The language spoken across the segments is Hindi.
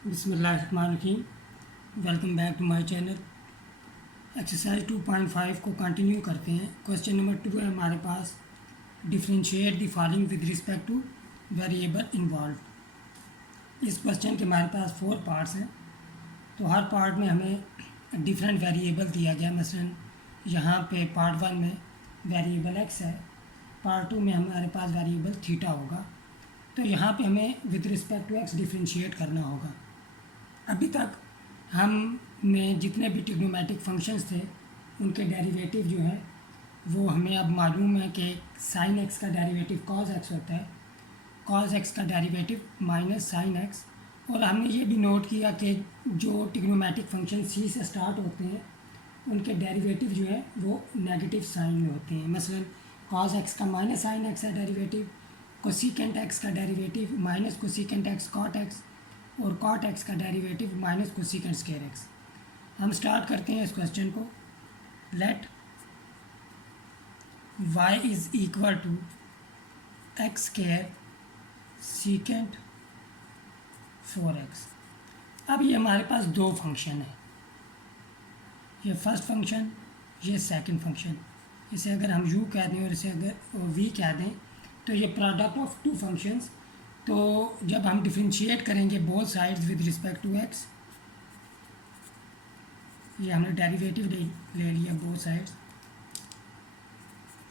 बिस्मिल्लाहिर्रहमानिर्रहीम। Welcome back to my channel. Exercise 2.5 को कंटिन्यू करते हैं। क्वेश्चन नंबर 2 है हमारे पास, differentiate the following with respect to variable involved. इस क्वेश्चन के हमारे पास 4 पार्ट्स हैं, तो हर पार्ट में हमें डिफरेंट वेरिएबल दिया गया। मसलन यहाँ पे पार्ट 1 में वेरिएबल एक्स है, पार्ट 2 में हमारे पास वेरिएबल थीटा होगा। तो यहाँ पे हमें with respect to x differentiate करना होगा। अभी तक हमने जितने भी ट्रिग्नोमेट्रिक फंक्शंस थे उनके डेरिवेटिव जो है वो हमें अब मालूम है कि साइन एक्स का डेरिवेटिव कॉस एक्स होता है, कॉस एक्स का डेरिवेटिव माइनस साइन एक्स। और हमने ये भी नोट किया कि जो ट्रिग्नोमेट्रिक फंक्शन सी से स्टार्ट होते हैं उनके डेरिवेटिव जो है वो नेगेटिव साइन में होते हैं। मसलन कॉस एक्स का माइनस साइन एक्स का डेरिवेटिव, कोसिकेंट एक्स का derivative minus cosecant x cot x, और कॉट एक्स का derivative minus cosecant square x. हम स्टार्ट करते हैं इस क्वेश्चन को। Let y is equal to x square secant 4x। अब ये हमारे पास दो फंक्शन है, ये फर्स्ट फंक्शन, ये सेकंड फंक्शन। इसे अगर हम u कह दें और इसे अगर v कह दें तो ये प्रोडक्ट ऑफ टू फंक्शंस। तो जब हम डिफरेंशिएट करेंगे both sides with respect to x, ये हमने डेरिवेटिव ले लिया both sides,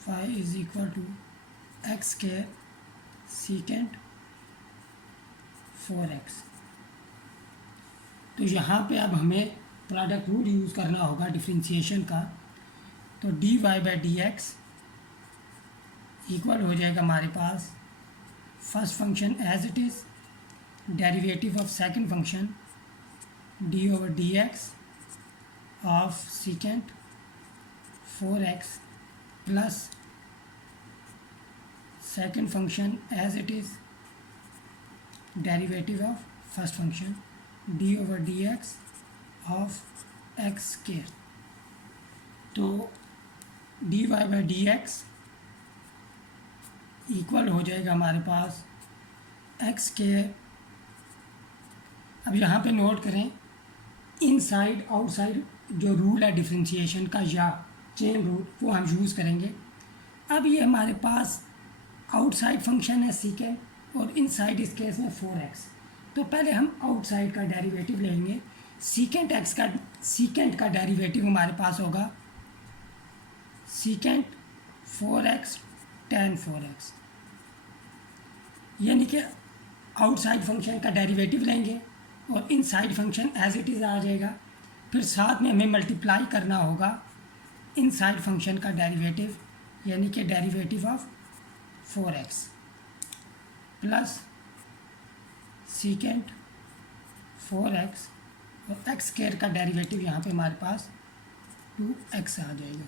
y is equal to x square secant 4x। तो यहाँ पे अब हमें प्रोडक्ट रूल यूज़ करना होगा डिफरेंशिएशन का। तो dy by d x equal हो जाएगा हमारे पास first function as it is, derivative of second function d over d x of secant 4x plus second function as it is, derivative of first function d over d x of x square. तो d y by d x equal हो जाएगा हमारे पास एक्स स्क्वायर। अब यहाँ पे नोट करें, इनसाइड आउटसाइड जो रूल है डिफरेंशिएशन का या चेन रूल वो हम यूज़ करेंगे। अब ये हमारे पास आउटसाइड फंक्शन है सीकेंट और इनसाइड इस केस में 4x। तो पहले हम आउटसाइड का डेरिवेटिव लेंगे। सीकेंट का डेरिवेटिव हमारे पास होगा सीकेंट 4x tan 4x, यानी कि आउटसाइड फंक्शन का डेरिवेटिव लेंगे और inside function as it is आ जाएगा। फिर साथ में हमें मल्टीप्लाई करना होगा इनसाइड फंक्शन का डेरिवेटिव, यानी कि derivative of 4x plus secant 4x, और एक्स स्क्वायर का डेरिवेटिव यहाँ पे हमारे पास 2x आ जाएगा।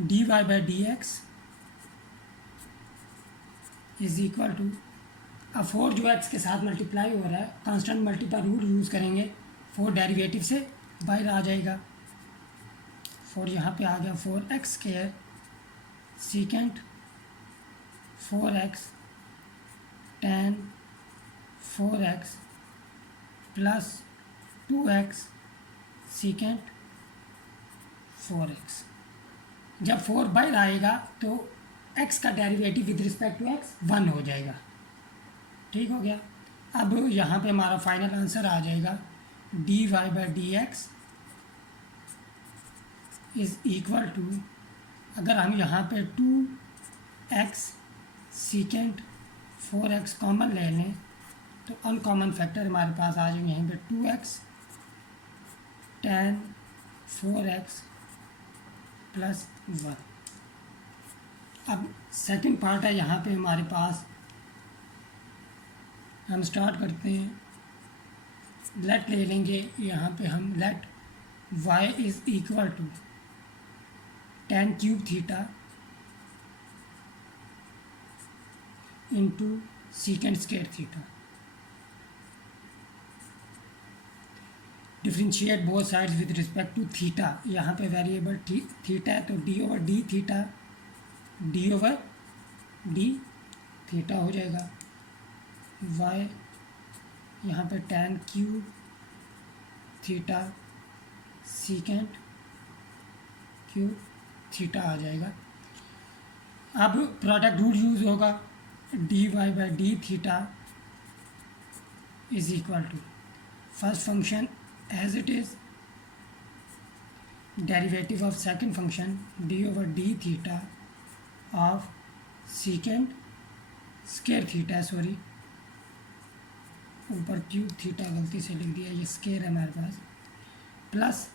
D y by d x is equal to, अब 4 जो एक्स के साथ मल्टीप्लाई हो रहा है, कांस्टेंट मल्टीप्लाई रूल यूज़ करेंगे, 4 डेरिवेटिव से बाहर आ जाएगा। 4 यहाँ पे आ गया, 4x square secant 4x tan 4x plus 2x secant 4x। जब 4 बाहर आएगा तो x का derivative with respect to x 1 हो जाएगा। ठीक हो गया। अब यहाँ पे हमारा फाइनल आंसर आ जाएगा d y by d x is equal to, अगर हम यहाँ पे 2x सीकेंट 4x कॉमन ले लें तो अनकॉमन फैक्टर हमारे पास आ जाएंगे यहाँ पे 2x tan 4x प्लस 1। अब सेकंड पार्ट है, यहाँ पे हमारे पास हम स्टार्ट करते हैं। लेट ले लेंगे, यहाँ पे हम let y is equal to tan cube theta into secant square theta. Differentiate both sides with respect to theta. यहाँ पे वेरिएबल थीटा है तो d over d theta, d over d theta हो जाएगा। वाई, यहाँ पे tan cube theta secant cube theta आ जाएगा। अब प्रोडक्ट रूल यूज़ होगा, d y by d theta is equal to first function as it is, derivative of second function d over d theta of secant square theta, sorry ऊपर क्यूब थीटा गलती से लिख दिया, ये स्केयर है हमारे पास, plus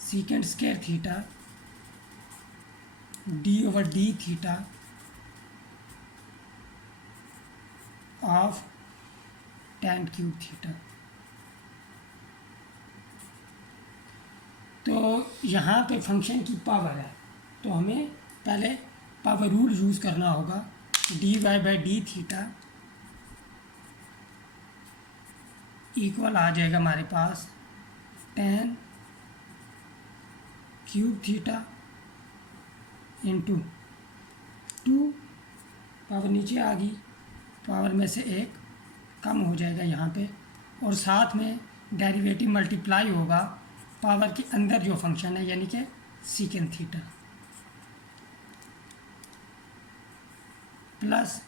secant square theta d over d theta of tan cube theta. तो यहाँ पे फंक्शन की पावर है, तो हमें पहले पावर रूल यूज़ करना होगा, d y by d theta equal आ जाएगा हमारे पास tan cube theta into 2, power नीचे आ गई, पावर में से एक कम हो जाएगा यहाँ पे, और साथ में डेरिवेटिव मल्टीप्लाई होगा पावर के अंदर जो फंक्शन है, यानी कि secant theta, plus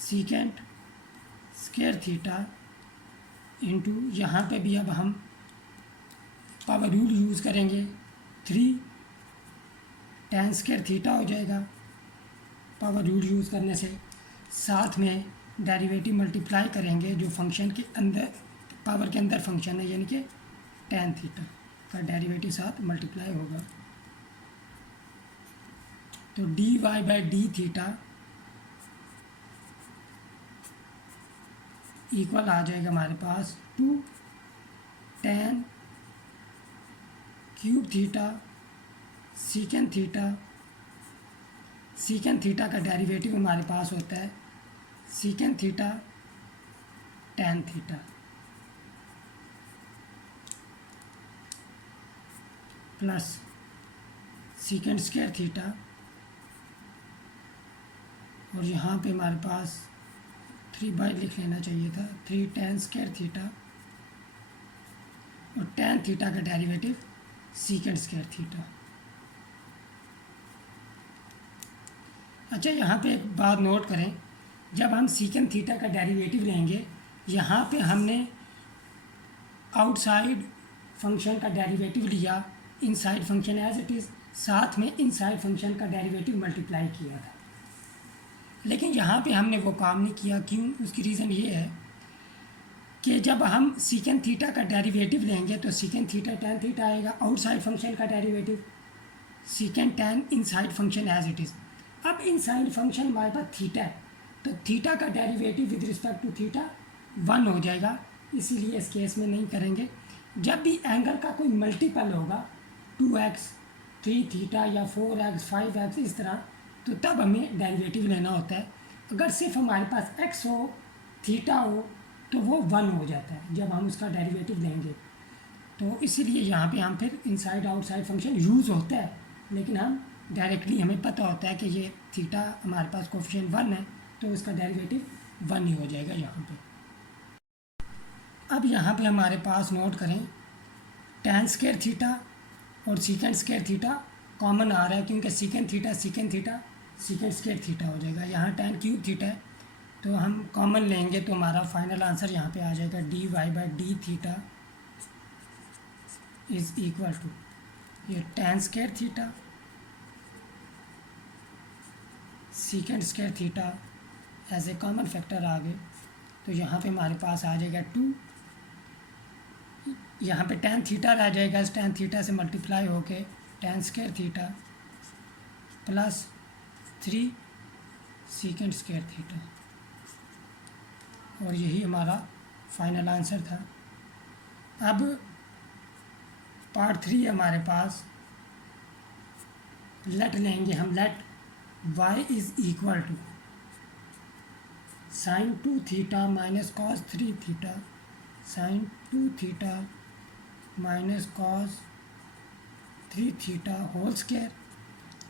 secant square theta into, यहाँ पे भी अब हम पावर रूल यूज़ करेंगे, 3 tan स्केयर थीटा हो जाएगा पावर रूल यूज़ करने से, साथ में डेरिवेटिव मल्टीप्लाई करेंगे जो फंक्शन के अंदर, पावर के अंदर फंक्शन है, यानी कि tan थीटा का डेरिवेटिव साथ मल्टीप्लाई होगा। तो d y by d theta equal आ जाएगा हमारे पास 2 tan cube theta secant theta, secant theta का डेरिवेटिव हमारे पास होता है secant theta tan theta, plus secant square theta, और यहाँ पे हमारे पास 3 बाई लिख लेना चाहिए था, 3 tan स्क्वायर थीटा, और tan थीटा का डेरिवेटिव सीकेंट स्क्वायर थीटा। अच्छा, यहाँ पे एक बात नोट करें, जब हम सीकेंट थीटा का डेरिवेटिव लेंगे, यहाँ पे हमने आउटसाइड फंक्शन का डेरिवेटिव लिया, inside function as it is, साथ में इनसाइड फंक्शन का डेरिवेटिव मल्टीप्लाई किया था, लेकिन यहाँ पे हमने वो काम नहीं किया। क्यों? उसकी रीज़न ये है कि जब हम सीकेंट थीटा का डेरिवेटिव लेंगे तो सीकेंट थीटा tan थीटा आएगा, आउटसाइड फंक्शन का derivative secant tan inside function as it is. अब इनसाइड फंक्शन हमारे पास थीटा है, तो थीटा का derivative with respect to theta 1 हो जाएगा, इसीलिए इस केस में नहीं करेंगे। जब भी एंगल का कोई मल्टीपल होगा 2x 3 थीटा या 4x 5x इस तरह, तो तब हमें डेरिवेटिव लेना होता है। अगर सिर्फ हमारे पास x हो थीटा हो तो वो 1 हो जाता है जब हम उसका डेरिवेटिव लेंगे। तो इसीलिए यहाँ पे हम फिर इनसाइड आउटसाइड फंक्शन यूज़ होता है, लेकिन हम डायरेक्टली हमें पता होता है कि ये थीटा हमारे पास कोफिशिएंट 1 है, तो उसका डेरिवेटिव 1 ही हो जाएगा यहाँ पे। अब यहाँ पे हमारे पास नोट करें, tan स्क्वायर थीटा और सीकेंट स्क्वायर थीटा कॉमन आ रहा है, क्योंकि secant theta secant square theta हो जाएगा। यहाँ tan क्यूब थीटा है, तो हम कॉमन लेंगे तो हमारा फाइनल आंसर यहाँ पे आ जाएगा d y by d theta is equal to ये tan square theta secant square theta as a common factor आ गए, तो यहाँ पे हमारे पास आ जाएगा 2, यहाँ पे tan थीटा रह जाएगा, इस tan थीटा से मल्टीप्लाई होके tan square theta plus 3 secant square theta, और यही हमारा फाइनल आंसर था। अब पार्ट 3 हमारे पास, लेट लेंगे हम, let y is equal to sin 2 theta minus cos 3 theta sin 2 theta minus cos 3 theta whole square,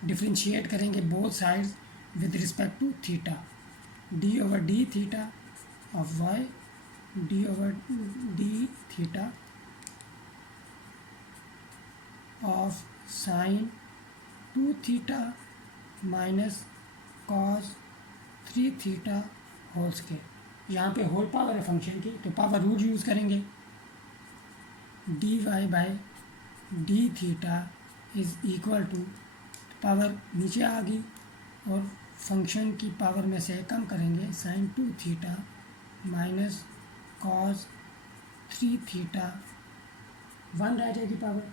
differentiate करेंगे both sides with respect to theta. D over d theta of y d over d theta of sine 2 theta minus cos 3 theta whole square. यहाँ पे होल पावर है फंक्शन की, तो पावर रूल यूज़ करेंगे। D y by d theta is equal to, power नीचे आ गई और फंक्शन की पावर में से कम करेंगे, sine 2 theta minus cos 3 theta 1 रह जाएगी पावर।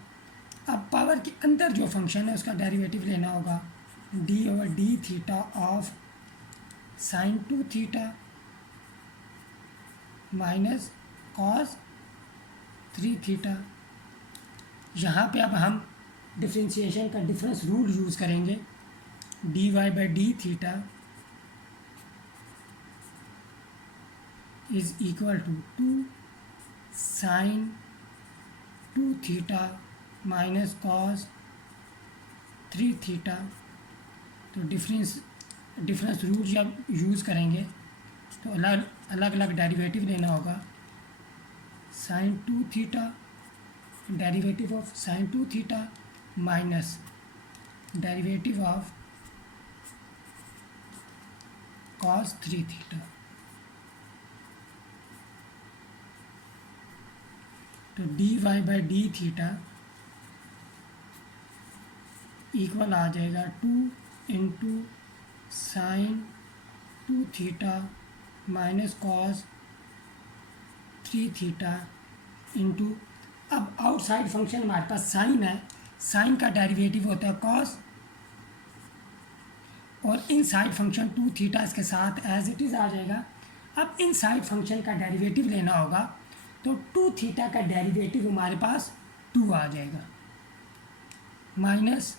अब पावर के अंदर जो फंक्शन है उसका डेरिवेटिव लेना होगा, d over d theta of sine 2 theta minus cos 3 theta. यहाँ पे अब हम डिफरेंशिएशन का डिफरेंस रूल यूज़ करेंगे, d y by d theta is equal to 2 sine 2 theta minus cos 3 theta. तो डिफरेंस रूल जब यूज़ करेंगे तो अलग अलग डेरिवेटिव लेना होगा, sine 2 theta derivative of sine 2 theta minus derivative of cos 3 theta. तो d y by d theta equal आ जाएगा 2 into sine 2 theta minus cos 3 theta into, अब आउटसाइड फंक्शन हमारे पास साइन है, साइन का डेरिवेटिव होता है कॉस, और इनसाइड फंक्शन 2 थीटा इसके साथ एज इट इज़ आ जाएगा। अब इनसाइड फंक्शन का डेरिवेटिव लेना होगा, तो 2 थीटा का डेरिवेटिव हमारे पास 2 आ जाएगा माइनस,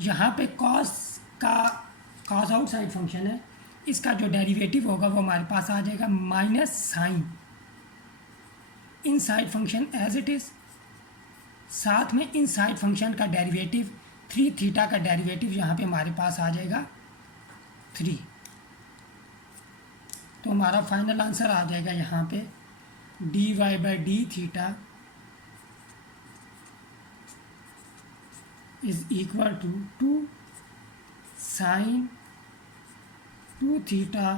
यहाँ पे कॉस आउटसाइड फंक्शन है, इसका जो डेरिवेटिव होगा वो हमारे पास आ जाएगा minus sine inside function as it is, साथ में इनसाइड फंक्शन का डेरिवेटिव 3 थीटा का डेरिवेटिव यहाँ पे हमारे पास आ जाएगा 3। तो हमारा फाइनल आंसर आ जाएगा यहाँ पे d y by d theta is equal to 2 sine 2 theta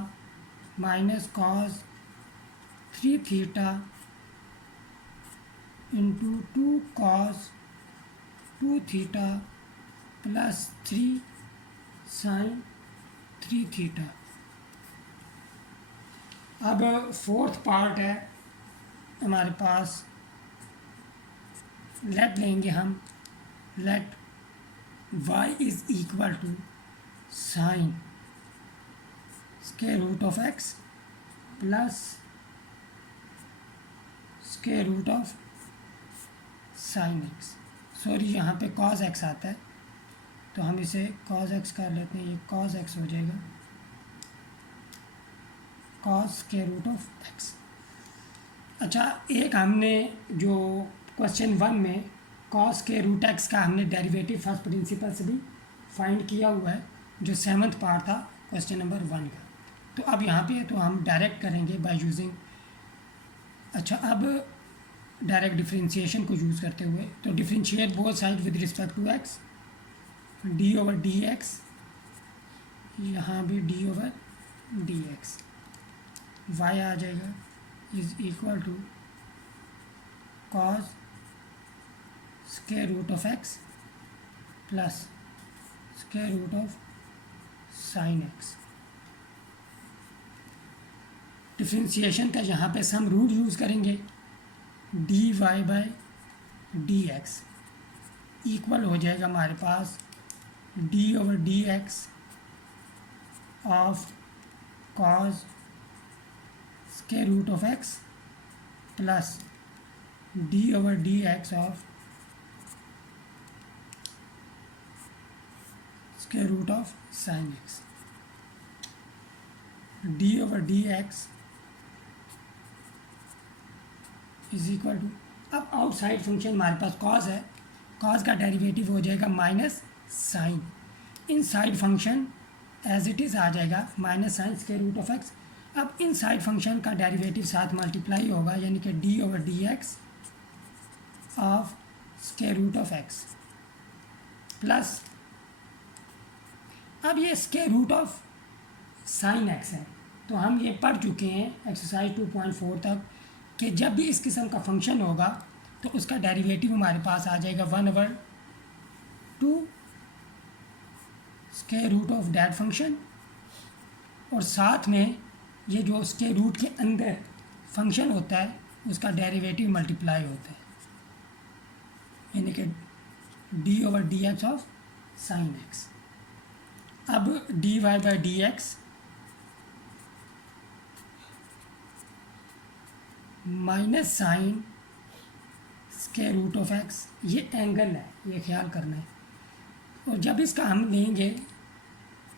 minus cos 3 theta into 2 cos 2 theta plus 3 sine 3 theta. अब फोर्थ पार्ट है हमारे पास, लेट लेंगे हम, let y is equal to sine square root of x plus square root of sine x। Sorry यहाँ पे cos x आता है, तो हम इसे cos x कर लेते हैं, ये cos x हो जाएगा, cos square root of x। अच्छा, एक हमने जो क्वेश्चन 1 में cos स्क्वायर रूट x का हमने डेरिवेटिव फर्स्ट प्रिंसिपल से भी फाइंड किया हुआ है, जो 7th पार्ट था क्वेश्चन नंबर 1 का। तो अब यहाँ पे तो हम डायरेक्ट करेंगे बाय यूजिंग, अच्छा अब डायरेक्ट डिफरेंशिएशन को यूज़ करते हुए, तो differentiate both side with respect to x, d over d x, यहाँ भी d over d x, y आ जाएगा is equal to cos square root of x plus square root of sine x। Differentiation का यहाँ पे सम रूल यूज़ करेंगे, d y by d x equal हो जाएगा हमारे पास d over d x of cos square root of x plus d over d x of square root of sine x। D over d x is equal to, अब आउटसाइड फंक्शन हमारे पास कॉस है, कॉस का डेरिवेटिव हो जाएगा minus sine, inside function as it is आ जाएगा minus sine square root of x. अब इन साइड फंक्शन का डेरिवेटिव साथ मल्टीप्लाई होगा, यानी कि d over d x of square root of x plus, अब ये square root of sine x है। तो हम ये पढ़ चुके हैं एक्सरसाइज 2.4 तक कि जब भी इस किस्म का फंक्शन होगा तो उसका डेरिवेटिव हमारे पास आ जाएगा 1/2 square root of that function, और साथ में ये जो स्क्वायर रूट के अंदर फंक्शन होता है उसका डेरिवेटिव मल्टीप्लाई होता है, यानी कि d over d x of sine x. अब d y by d x minus sine square root of x, ये एंगल है, ये ख्याल करना है। और जब इसका हम लेंगे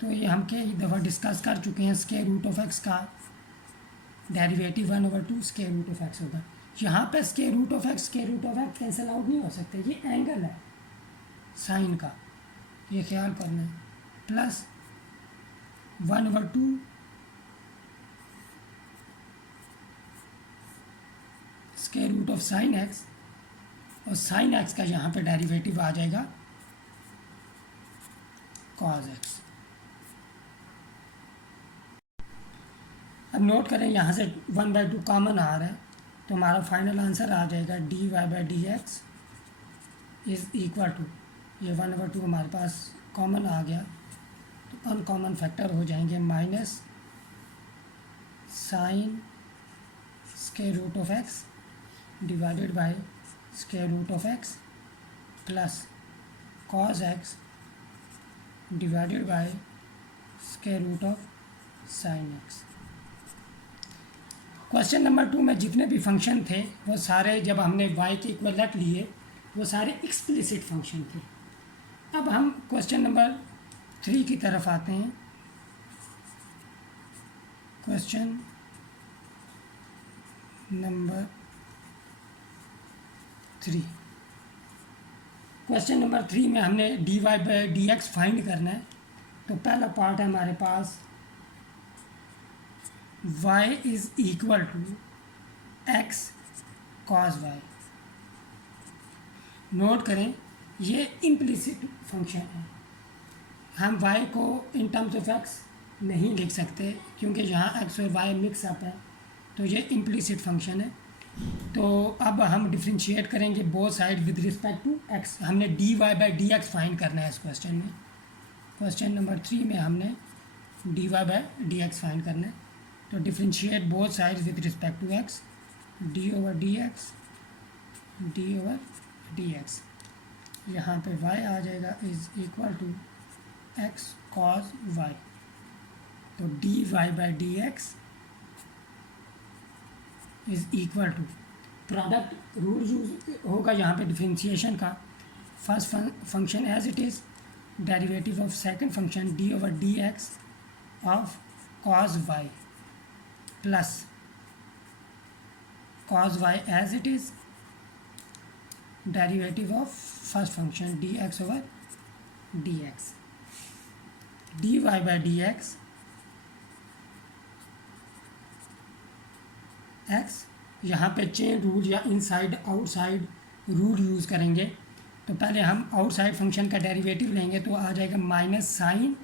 तो ये हम कई दफ़ा डिस्कस कर चुके हैं, स्क्वायर रूट ऑफ एक्स का derivative 1/2 square root of x होगा। यहाँ पे square root of x cancel out नहीं हो सकता, ये एंगल है साइन का, ये ख्याल करना है, plus 1/2 square root of sine x, और साइन एक्स का यहाँ पे डेरिवेटिव आ जाएगा कॉज एक्स। अब नोट करें यहाँ से 1/2 कॉमन आ रहा है, तो हमारा फाइनल आंसर आ जाएगा d y by d x is equal to, ये 1/2 हमारे पास कॉमन आ गया तो अनकॉमन फैक्टर हो जाएंगे minus sine square root of x divided by square root of x plus cos x divided by square root of sine x. Question number 2 में जितने भी फंक्शन थे वो सारे, जब हमने y के इक्वलेंट लिए, वो सारे एक्सप्लिसिट फंक्शन थे। अब हम क्वेश्चन नंबर 3 की तरफ आते हैं। क्वेश्चन नंबर 3, क्वेश्चन नंबर 3 में हमने d y by d x find करना है। तो पहला पार्ट है हमारे पास y is equal to x cos y. Note करें ये इम्प्लिसिट फंक्शन है, हम y को इन टर्म्स ऑफ x नहीं लिख सकते क्योंकि यहाँ x और y मिक्स अप है, तो ये इम्प्लिसिट फंक्शन है। तो अब हम डिफ्रेंशिएट करेंगे both side with respect to x। हमने d y by d x find करना है इस क्वेश्चन में। क्वेश्चन नंबर 3 में हमने d y by d x find करना है। तो differentiate both side with respect to x, d over d x, यहाँ पे y आ जाएगा is equal to x cos y. तो d y by d x is equal to, product rule use होगा यहाँ पे डिफ्रेंशिएशन का। First function as it is, derivative of second function d over d x of cos y plus cos y as it is, derivative of first function dx over dx, dy by dx x, यहाँ पे चेन रूल या इनसाइड आउटसाइड रूल यूज़ करेंगे। तो पहले हम आउटसाइड फंक्शन का डेरिवेटिव लेंगे तो आ जाएगा माइनस साइन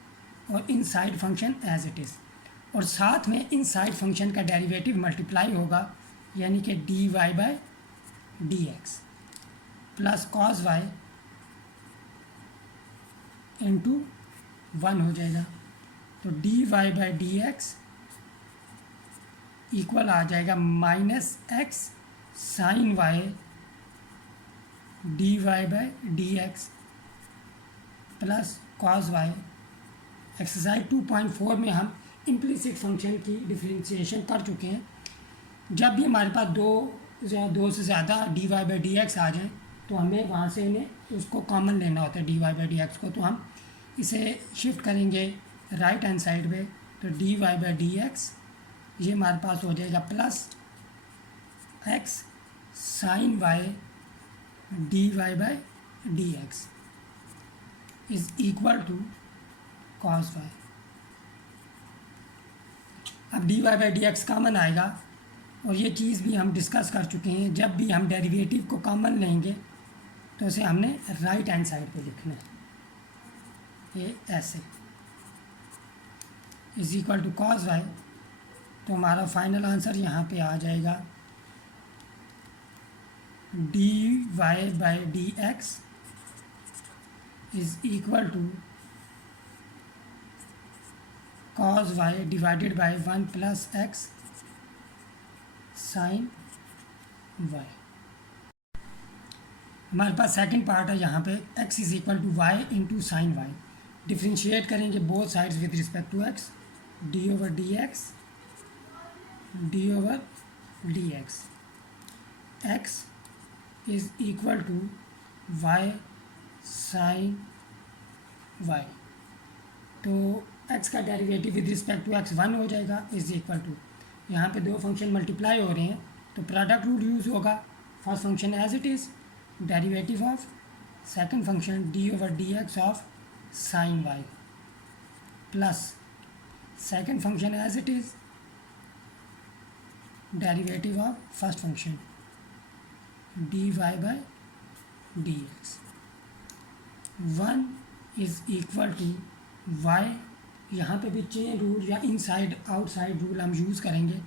और inside function as it is, और साथ में इनसाइड फंक्शन का डेरिवेटिव मल्टीप्लाई होगा, यानी कि d y by d x plus cos y into 1 हो जाएगा। तो d y by d x equal आ जाएगा minus x sine y d y by d x plus cos y. Exercise 2.4 में हम इम्प्लिसिट फंक्शन की डिफरेंशिएशन कर चुके हैं। जब भी हमारे पास दो से ज़्यादा d y by d x आ जाए तो हमें वहाँ से इन्हें उसको कॉमन लेना होता है d y by d x को। तो हम इसे शिफ्ट करेंगे राइट हैंड साइड पे, तो d y by d x ये हमारे पास हो जाएगा plus x sine y d y by d x is equal to cos y. अब d y by d x common आएगा, और ये चीज़ भी हम डिस्कस कर चुके हैं, जब भी हम डेरिवेटिव को कॉमन लेंगे तो उसे हमने राइट हैंड साइड पे लिखना है, ये ऐसे is equal to cos y. तो हमारा फाइनल आंसर यहाँ पे आ जाएगा d y by d x is equal to cos y divided by 1 plus x sine y. हमारे पास सेकंड पार्ट है, यहाँ पे x is equal to y into sine y. Differentiate करेंगे both sides with respect to x, d over d x, d over d x. X is equal to Y sign y. तो x का derivative with respect to x 1 हो जाएगा, इज इक्वल टू, यहाँ पे दो फंक्शन मल्टीप्लाई हो रहे हैं तो प्रोडक्ट रूल यूज़ होगा। First function as it is, derivative of second function d over d x of sine y, plus second function as it is, derivative of first function d y by d x. 1 is equal to y, यहाँ पे भी चेन रूल या इनसाइड आउटसाइड रूल हम यूज़ करेंगे।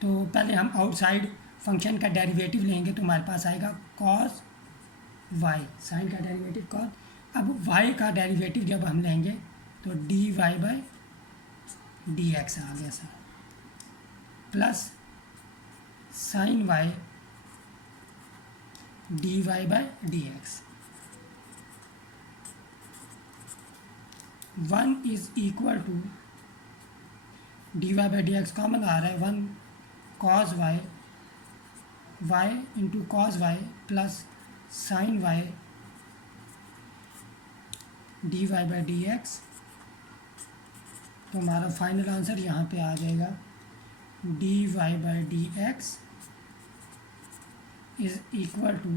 तो पहले हम आउटसाइड फंक्शन का डेरिवेटिव लेंगे तो हमारे पास आएगा कॉस वाई, साइन का डेरिवेटिव कॉस। अब वाई का डेरिवेटिव जब हम लेंगे तो d y by d x आ गया sir, plus sine y d y by d x. 1 is equal to d y by d x common आ रहा है, 1 cos y, y into cos y plus sine y d y by d x. तो हमारा फाइनल आंसर यहाँ पे आ जाएगा d y by d x is equal to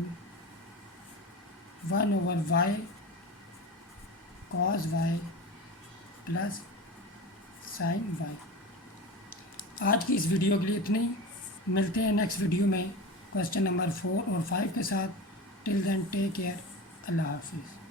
1 over y cos y plus sine y. आज की इस वीडियो के लिए इतने ही, मिलते हैं नेक्स्ट वीडियो में क्वेश्चन नंबर 4 और 5 के साथ। टिल देन टेक केयर, अल्लाह हाफिज़।